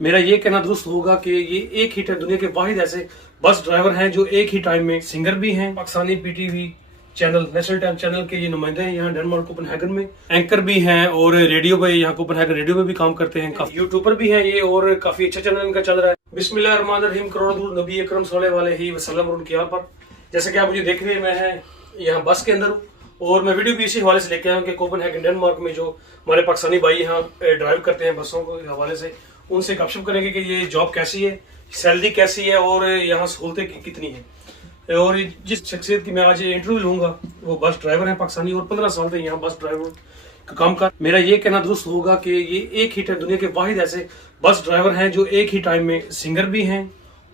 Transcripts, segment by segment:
मेरा ये कहना दुरुस्त होगा कि ये एक ही दुनिया के वाहिद ऐसे बस ड्राइवर हैं जो एक ही टाइम में सिंगर भी हैं, Pakistani PTV channel national time channel के ये नुमाइंदे हैं यहाँ डेनमार्क कोपेनहेगन में, एंकर भी हैं और रेडियो पे यहाँ कोपेनहेगन रेडियो में भी काम करते हैं, काफी यूट्यूबर भी हैं ये और काफी अच्छा चैनल इनका चल रहा है। बिस्मिल्लाहिर्रहमानिर्रहीम, करोड़ों दूर नबी अकरम सल्लल्लाहु अलैहि वसल्लम उनकी यहाँ पर। जैसे कि आप मुझे देख रहे हैं, मैं है यहाँ बस के अंदर हूँ और मैं वीडियो भी इसी हवाले से लेके आया हूँ कि कोपेनहेगन डेनमार्क में जो हमारे पाकिस्तानी भाई यहाँ ड्राइव करते हैं बसों के हवाले से उनसे गपशप करेंगे कि ये जॉब कैसी है, सैलरी कैसी है और यहाँ सहूलतें कितनी है। और जिस शख्सियत की मैं आज इंटरव्यू लूंगा वो बस ड्राइवर है पाकिस्तानी और 15 साल से यहाँ बस ड्राइवर का काम कर। मेरा ये कहना दुरुस्त होगा कि ये एक ही दुनिया के वाहिद ऐसे बस ड्राइवर हैं जो एक ही टाइम में सिंगर भी हैं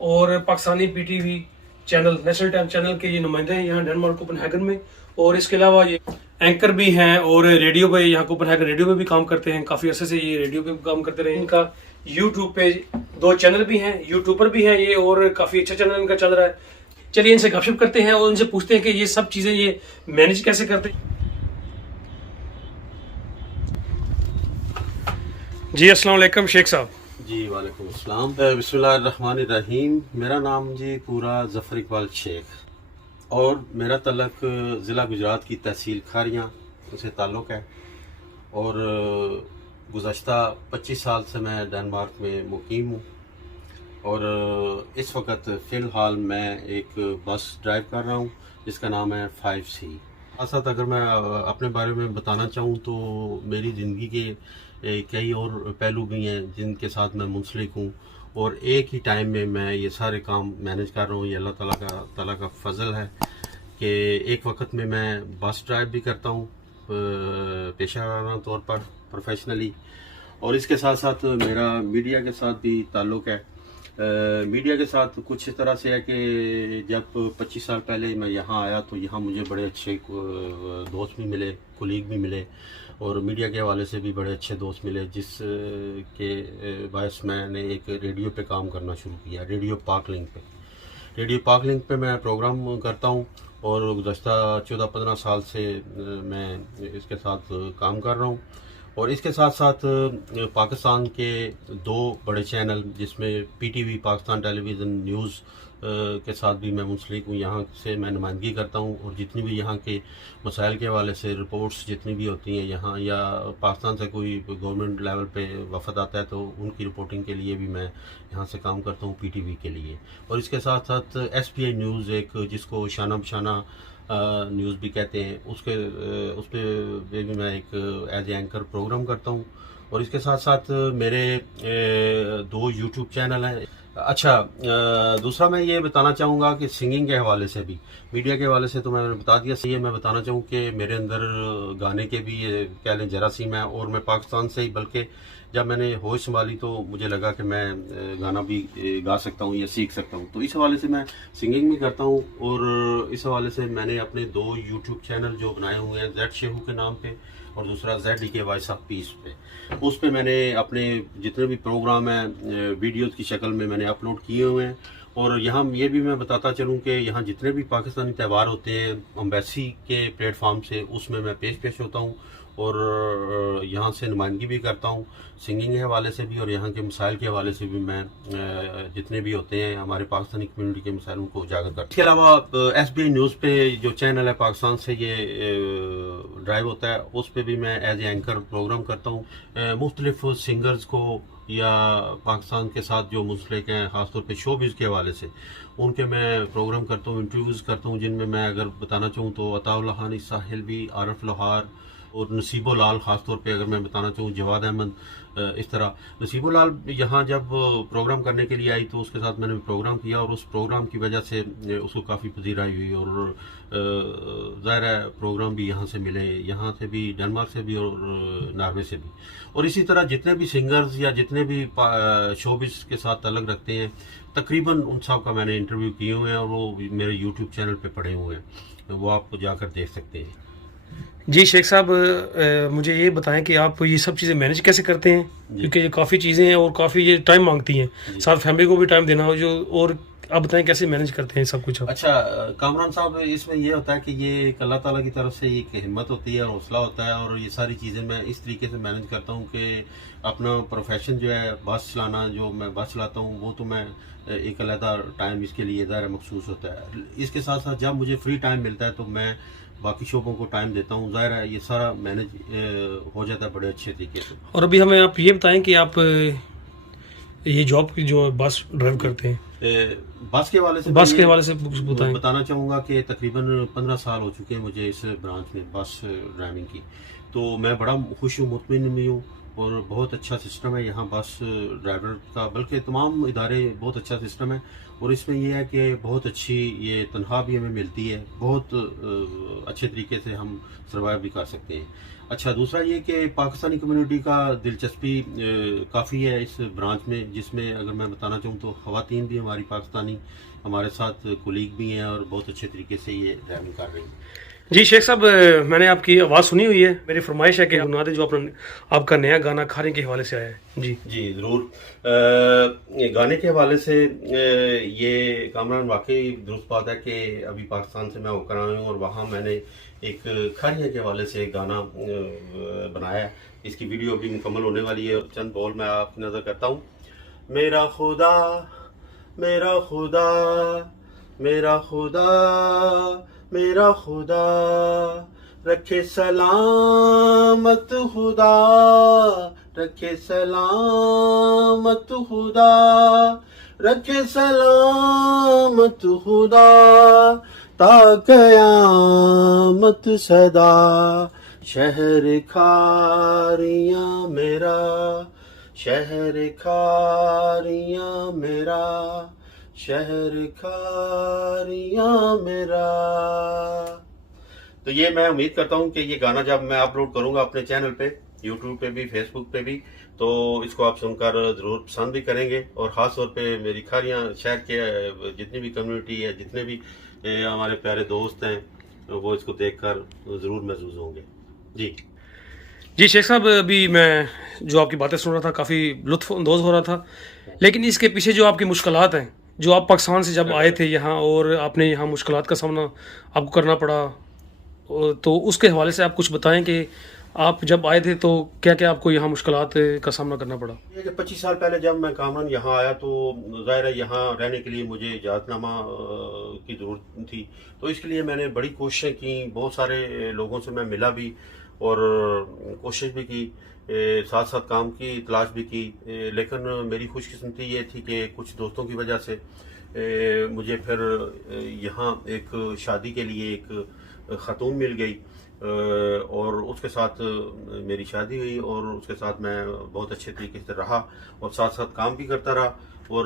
और Pakistani PTV channel national time channel के ये नुमाइंदे हैं यहाँ डेनमार्क कोपेनहेगन में, और इसके अलावा ये एंकर भी हैं और रेडियो पे यहाँ कोपेनहेगन रेडियो में भी काम करते हैं, काफी अरसे से ये रेडियो पे भी काम करते रहे। इनका यूट्यूब पे 2 चैनल भी हैं, यूट्यूबर भी हैं ये और काफी अच्छा चैनल इनका चल रहा है। चलिए इनसे गपशप करते हैं और इनसे पूछते हैं कि ये सब चीजें ये मैनेज कैसे करते हैं। जी अस्सलाम वालेकुम शेख साहब। जी वालेकुम अस्सलाम। बिस्मिल्लाहिर्रहमानिर्रहीम। मेरा नाम जी पूरा ज़फ़र इकबाल शेख और मेरा तल्लक ज़िला गुजरात की तहसील खारियाँ से ताल्लुक़ है और गुज़श्ता 25 साल से मैं डेनमार्क में मुकीम हूँ और इस वक्त फ़िलहाल मैं एक बस ड्राइव कर रहा हूँ जिसका नाम है 5C। साथ अगर मैं अपने बारे में बताना चाहूँ तो मेरी ज़िंदगी के कई और पहलू भी हैं जिनके साथ मैं मुंसलिक हूँ और एक ही टाइम में मैं ये सारे काम मैनेज कर रहा हूँ। ये अल्लाह ताला का फ़ज़ल है कि एक वक्त में मैं बस ड्राइव भी करता हूँ पेशेवराना तौर पर प्रोफेशनली, और इसके साथ साथ मेरा मीडिया के साथ भी ताल्लुक़ है। मीडिया के साथ कुछ इस तरह से है कि जब 25 साल पहले मैं यहाँ आया तो यहाँ मुझे बड़े अच्छे दोस्त भी मिले, कुलीग भी मिले और मीडिया के हवाले से भी बड़े अच्छे दोस्त मिले, जिस के बायस मैंने एक रेडियो पे काम करना शुरू किया, रेडियो पाक लिंक पे। रेडियो पाक लिंक पे मैं प्रोग्राम करता हूँ और गुज़श्ता 14-15 साल से मैं इसके साथ काम कर रहा हूँ। और इसके साथ साथ पाकिस्तान के 2 बड़े चैनल जिसमें पीटीवी पाकिस्तान टेलीविज़न न्यूज़ के साथ भी मैं मुंसलिक हूँ, यहाँ से मैं नुमाइंदगी करता हूँ और जितनी भी यहाँ के मसाइल के हवाले से रिपोर्ट्स जितनी भी होती हैं यहाँ, या पाकिस्तान से कोई गवर्नमेंट लेवल पे वफद आता है तो उनकी रिपोर्टिंग के लिए भी मैं यहाँ से काम करता हूँ पीटीवी के लिए। और इसके साथ साथ एसपीआई न्यूज़ एक जिसको शाना बशाना न्यूज़ भी कहते हैं, उस पर भी मैं एक एज एंकर प्रोग्राम करता हूँ। और इसके साथ साथ मेरे 2 यूट्यूब चैनल हैं। अच्छा, दूसरा मैं ये बताना चाहूँगा कि सिंगिंग के हवाले से भी, मीडिया के हवाले से तो मैंने बता दिया, सही है। मैं बताना चाहूँ कि मेरे अंदर गाने के भी कह लें जरासीम है और मैं पाकिस्तान से ही, बल्कि जब मैंने होश संभाली तो मुझे लगा कि मैं गाना भी गा सकता हूँ या सीख सकता हूँ, तो इस हवाले से मैं सिंगिंग भी करता हूँ। और इस हवाले से मैंने अपने 2 यूट्यूब चैनल जो बनाए हुए हैं, जेड शेहू के नाम पे और दूसरा ZDK वॉइस ऑफ पीस पे, उस पे मैंने अपने जितने भी प्रोग्राम हैं वीडियोस की शक्ल में मैंने अपलोड किए हुए हैं। और यहाँ ये भी मैं बताता चलूँ कि यहाँ जितने भी पाकिस्तानी त्यौहार होते हैं एम्बेसी के प्लेटफॉर्म से, उसमें मैं पेश होता हूँ और यहाँ से नुमाइंदगी भी करता हूँ सिंगिंग के हवाले से भी, और यहाँ के मसाइल के हवाले से भी मैं जितने भी होते हैं हमारे पाकिस्तानी कम्युनिटी के मसाइलों को उजागर करता हूँ। इसके अलावा SBI न्यूज़ पे जो चैनल है पाकिस्तान से ये ड्राइव होता है, उस पर भी मैं एज एंकर प्रोग्राम करता हूँ। मुख्तलिफ सिंगर्स को या पाकिस्तान के साथ जो मुंसलिक हैं ख़ासतौर पे शोबिज़ के हवाले से, उनके मैं प्रोग्राम करता हूँ, इंटरव्यूज़ करता हूँ, जिनमें मैं अगर बताना चाहूँ तो अताउल्लाह खान साहिल भी, आरफ लोहार और नसीबो लाल, ख़ासतौर पे अगर मैं बताना चाहूँ जवाद अहमद। इस तरह नसीबो लाल यहाँ जब प्रोग्राम करने के लिए आई तो उसके साथ मैंने प्रोग्राम किया और उस प्रोग्राम की वजह से उसको काफ़ी पजीराई हुई और ज़ाहिर है प्रोग्राम भी यहाँ से मिले, यहाँ से भी, डेनमार्क से भी और नॉर्वे से भी। और इसी तरह जितने भी सिंगर्स या जितने भी शोबिज़ के साथ तल्लुक़ रखते हैं तकरीबन उन सब का मैंने इंटरव्यू किए हुए हैं और वो मेरे यूट्यूब चैनल पे पड़े हुए हैं, वो आप जाकर देख सकते हैं। जी शेख साहब, मुझे ये बताएं कि आप ये सब चीज़ें मैनेज कैसे करते हैं, क्योंकि ये काफ़ी चीज़ें हैं और काफ़ी ये टाइम मांगती हैं, साथ फैमिली को भी टाइम देना हो जो, और आप बताएं कैसे मैनेज करते हैं सब कुछ आप? अच्छा, कामरान साहब, इसमें ये होता है कि ये एक अल्लाह ताला की तरफ से एक हिम्मत होती है और हौसला होता है, और ये सारी चीज़ें मैं इस तरीके से मैनेज करता हूँ कि अपना प्रोफेशन जो है बस चलाना, जो मैं बस चलाता हूँ, वो तो मैं एक अलहदा टाइम इसके लिए दायरा मखसूस होता है। इसके साथ साथ जब मुझे फ्री टाइम मिलता है तो मैं बाकी शोबों को टाइम देता हूँ। ज़ाहिर है ये सारा मैनेज हो जाता है बड़े अच्छे तरीके से। और अभी हमें आप ये बताएं कि आप ये जॉब की जो बस ड्राइव करते हैं, बस के हवाले से कुछ बताएं। बताना चाहूँगा कि तकरीबन 15 साल हो चुके हैं मुझे इस ब्रांच में बस ड्राइविंग की। तो मैं बड़ा खुश हूँ, मुतमिन भी हूँ, और बहुत अच्छा सिस्टम है यहाँ बस ड्राइवर का, बल्कि तमाम इदारे बहुत अच्छा सिस्टम है। और इसमें यह है कि बहुत अच्छी ये तनख्वाह भी हमें मिलती है, बहुत अच्छे तरीके से हम सर्वाइव भी कर सकते हैं। अच्छा, दूसरा ये कि पाकिस्तानी कम्युनिटी का दिलचस्पी काफ़ी है इस ब्रांच में, जिसमें अगर मैं बताना चाहूँ तो ख़वातीन भी हमारी पाकिस्तानी हमारे साथ कुलीग भी हैं और बहुत अच्छे तरीके से ये ड्राइविंग कर रही हैं। जी शेख साहब, मैंने आपकी आवाज़ सुनी हुई है, मेरी फरमाइश है कि बुनियादी जो अपना आपका नया गाना खाने के हवाले से आया है। जी जी ज़रूर। गाने के हवाले से ये कामरान वाकई दुरुस्त बात है कि अभी पाकिस्तान से मैं होकर आया हूँ और वहाँ मैंने एक खारिया के हवाले से एक गाना बनाया है। इसकी वीडियो अभी मुकम्मल होने वाली है, चंद बोल मैं आपकी नज़र करता हूँ। मेरा खुदा, मेरा खुदा, मेरा खुदा, मेरा खुदा, रखे सलामत खुदा, रखे सलामत खुदा, रखे सलामत खुदा, ता क़यामत सदा। शहर खारियां मेरा, शहर खारियां मेरा, शहर खारियां मेरा। तो ये मैं उम्मीद करता हूँ कि ये गाना जब मैं अपलोड करूँगा अपने चैनल पे, यूट्यूब पे भी, फेसबुक पे भी, तो इसको आप सुनकर ज़रूर पसंद भी करेंगे। और ख़ास तौर पे मेरी खारियाँ शहर के जितनी भी कम्युनिटी है, जितने भी हमारे प्यारे दोस्त हैं, वो इसको देखकर ज़रूर महसूस होंगे। जी जी शेख साहब, अभी मैं जो आपकी बातें सुन रहा था काफ़ी लुत्फ़ अंदोज़ हो रहा था, लेकिन इसके पीछे जो आपकी मुश्किलात हैं, जो आप पाकिस्तान से जब आए थे यहाँ और आपने यहाँ मुश्किलात का सामना आपको करना पड़ा, तो उसके हवाले से आप कुछ बताएं कि आप जब आए थे तो क्या क्या आपको यहाँ मुश्किलात का सामना करना पड़ा? ये कि 25 साल पहले जब मैं कामरान यहाँ आया तो ज़ाहिर है यहाँ रहने के लिए मुझे इजाज़तनामा की ज़रूरत थी। तो इसके लिए मैंने बड़ी कोशिशें की, बहुत सारे लोगों से मैं मिला भी और कोशिश भी की, साथ साथ काम की तलाश भी की। लेकिन मेरी खुशकिस्मती ये थी कि कुछ दोस्तों की वजह से मुझे फिर यहाँ एक शादी के लिए एक ख़ातून मिल गई, और उसके साथ मेरी शादी हुई, और उसके साथ मैं बहुत अच्छे तरीके से रहा और साथ साथ काम भी करता रहा, और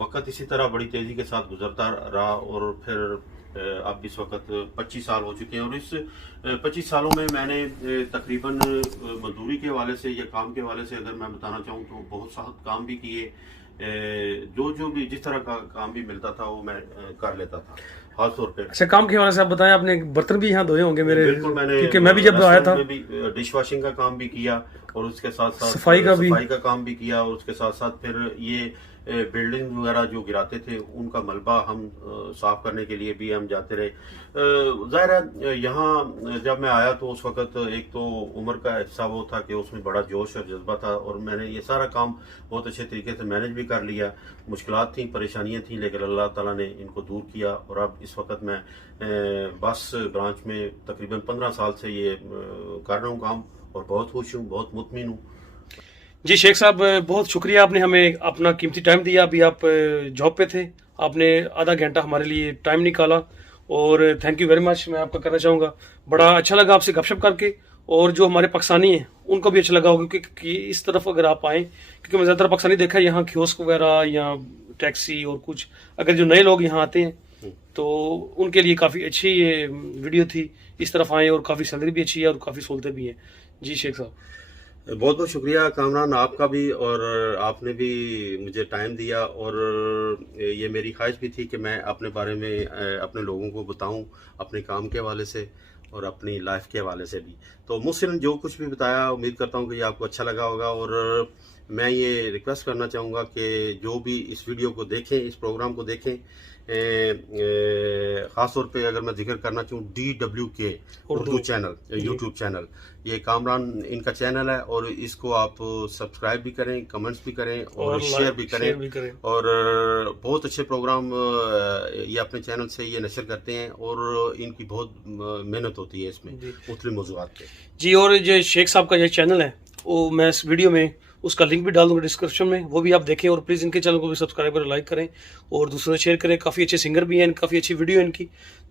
वक्त इसी तरह बड़ी तेज़ी के साथ गुजरता रहा। और फिर अब इस वक्त 25 साल हो चुके हैं, और इस 25 सालों में मैंने तकरीबन मजदूरी के हवाले से या काम के हवाले से अगर मैं बताना चाहूँ तो बहुत सख्त काम भी किए। जो भी जिस तरह का काम भी मिलता था वो मैं कर लेता था, खास तौर पे। अच्छा, काम के हवाले से आप बताएं, आपने बर्तन भी यहाँ धोए होंगे मेरे? बिल्कुल, मैंने क्योंकि मैं भी जब आया था डिश वॉशिंग का काम भी किया, और उसके साथ साथ सफाई का काम भी किया, और उसके साथ साथ फिर ये बिल्डिंग वगैरह जो गिराते थे उनका मलबा हम साफ करने के लिए भी हम जाते रहे। ज़ाहिर है यहाँ जब मैं आया तो उस वक्त एक तो उम्र का हिस्सा वो था कि उसमें बड़ा जोश और जज्बा था, और मैंने ये सारा काम बहुत अच्छे तरीके से मैनेज भी कर लिया। मुश्किलात थी, परेशानियाँ थी, लेकिन अल्लाह ताला ने इनको दूर किया, और अब इस वक्त मैं बस ब्रांच में तकरीबन 15 साल से ये कर रहा हूँ काम, और बहुत खुश हूँ, बहुत मुतमिन हूँ। जी शेख साहब, बहुत शुक्रिया, आपने हमें अपना कीमती टाइम दिया। अभी आप जॉब पे थे, आपने आधा घंटा हमारे लिए टाइम निकाला, और थैंक यू वेरी मच मैं आपका करना चाहूँगा। बड़ा अच्छा लगा आपसे गपशप करके, और जो हमारे पाकिस्तानी हैं उनको भी अच्छा लगा होगा, क्योंकि इस तरफ अगर आप आएँ, क्योंकि मैं ज़्यादातर पाकिस्तानी देखा है यहाँ, कियोस्क वगैरह या टैक्सी और कुछ, अगर जो नए लोग यहाँ आते हैं तो उनके लिए काफ़ी अच्छी ये वीडियो थी। इस तरफ आएँ, और काफ़ी सैलरी भी अच्छी है और काफ़ी सहूलतें भी हैं। जी शेख साहब, बहुत बहुत शुक्रिया कामरान आपका भी, और आपने भी मुझे टाइम दिया, और ये मेरी ख्वाहिश भी थी कि मैं अपने बारे में अपने लोगों को बताऊं अपने काम के हवाले से, और अपनी लाइफ के हवाले से भी। तो मुझसे जो कुछ भी बताया, उम्मीद करता हूँ कि ये आपको अच्छा लगा होगा। और मैं ये रिक्वेस्ट करना चाहूँगा कि जो भी इस वीडियो को देखें, इस प्रोग्राम को देखें, ख़ास तौर पे अगर मैं जिक्र करना चाहूँ DWK Urdu channel, YouTube channel, ये कामरान इनका चैनल है, और इसको आप सब्सक्राइब भी करें, कमेंट्स भी करें और शेयर भी करें। और बहुत अच्छे प्रोग्राम ये अपने चैनल से ये नशर करते हैं, और इनकी बहुत मेहनत होती है इसमें मुख्तलिफ मौज़ूआत पे जी। और जो शेख साहब का ये चैनल है, वो मैं इस वीडियो में उसका लिंक भी डाल दूंगा डिस्क्रिप्शन में, वो भी आप देखें। और प्लीज़ इनके चैनल को भी सब्सक्राइब करें, लाइक करें और दूसरों से शेयर करें। काफ़ी अच्छे सिंगर भी हैं, काफ़ी अच्छी वीडियो है इनकी।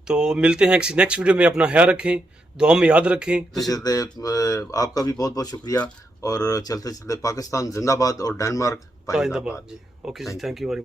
तो मिलते हैं किसी नेक्स्ट वीडियो में। अपना ख्याल रखें, दुआ में याद रखें। आपका भी बहुत बहुत शुक्रिया, और चलते चलते पाकिस्तान जिंदाबाद और डेनमार्क जिंदाबाद। ओके जी, थैंक यू वेरी मच।